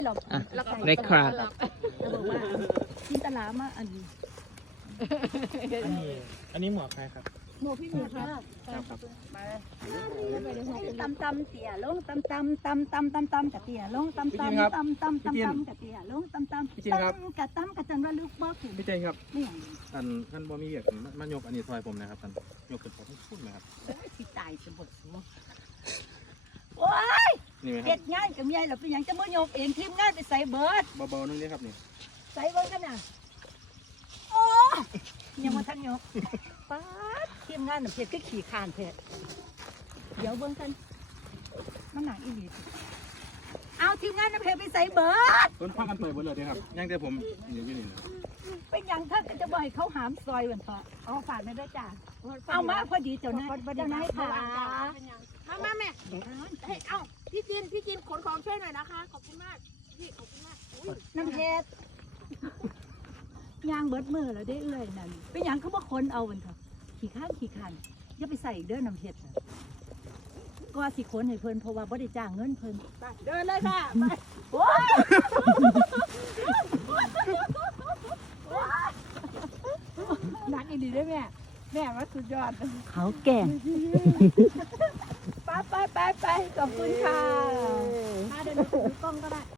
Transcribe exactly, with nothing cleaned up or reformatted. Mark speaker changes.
Speaker 1: อ่ะได้ครับ
Speaker 2: บอกว่าจินตลามาอันนี้
Speaker 3: อันนี้อันนี้หมวกใครครับ
Speaker 2: หมวกพี่หนูครับ
Speaker 3: ครับ
Speaker 2: ตำตำเตี่ยลงตำตำตำตำตำตำกะเตี่ยลงตำตำตำตำตำตำกะเตี่ยลงตำตำตำกะตำกะจันว่าลูกบอกถึง
Speaker 3: พี่เจนครับ
Speaker 2: ไม่อย่าง
Speaker 3: ท่านท่านบ่มีเอกมันยกอันนี้ซอยผมนะครับท่านยกขึ้นผมพูดไหมครับ
Speaker 2: ที่ตายสมบูรณ์โอ้ย
Speaker 3: นี่ไหมค
Speaker 2: เก็
Speaker 3: รั
Speaker 2: ดงานกับยายเราเป็นอย่างจะมือยกเองทีมงานไปใส่เบิร์ด
Speaker 3: บเบาๆนึงนี่ครับนี่
Speaker 2: ใส่เบิร์ดกันน่ะโอ้ยังมาทันยกป๊าดทีมงานน่ะเพชรก็ขี่คานเพชรเดี๋ยวเบิ้งกันมันหนักอีหลีเอาทีมงานน่ะเพชรไปใส่เบิร์ด
Speaker 3: ต้นพักกันเปิดหมดเลยครับย่างแต่ผมอยู่ที่นี่
Speaker 2: เป็นอย่างท่านก็จะบ่อยเขาหามซอยเหมือนต่อเอาฝากไม่ได้จ้าเอามาพอดีเจ้านายเจ้านายค่ะ
Speaker 4: มามาแม่เฮ้ยเอ้าพี่จินพี่จินขนของช่วยหน่อยนะคะขอบคุณมากพี่ขอบคุณมากอุ้ย
Speaker 2: น้ำเพชรยางเบิดมือแล้วได้เอื้อยนั่นเป็นอย่างเขาบ่คนเอาเหมือนเถอะขี่ข้านขี่คันอย่าไปใส่อีกเด้อน้ำเพชรน่ะก็สิคนให้เพิ่นเพราะว่าบ่ได้จ้างเงินเพิ่น
Speaker 4: ไปเดินเลยค่ะไป
Speaker 2: โอ้ยหนักอีดีได้แม่แม่ว่าสุดยอดเขาแก่งไปไปไปไปขอบคุณค่ะ
Speaker 4: มาเดินดูกล้องก็ได้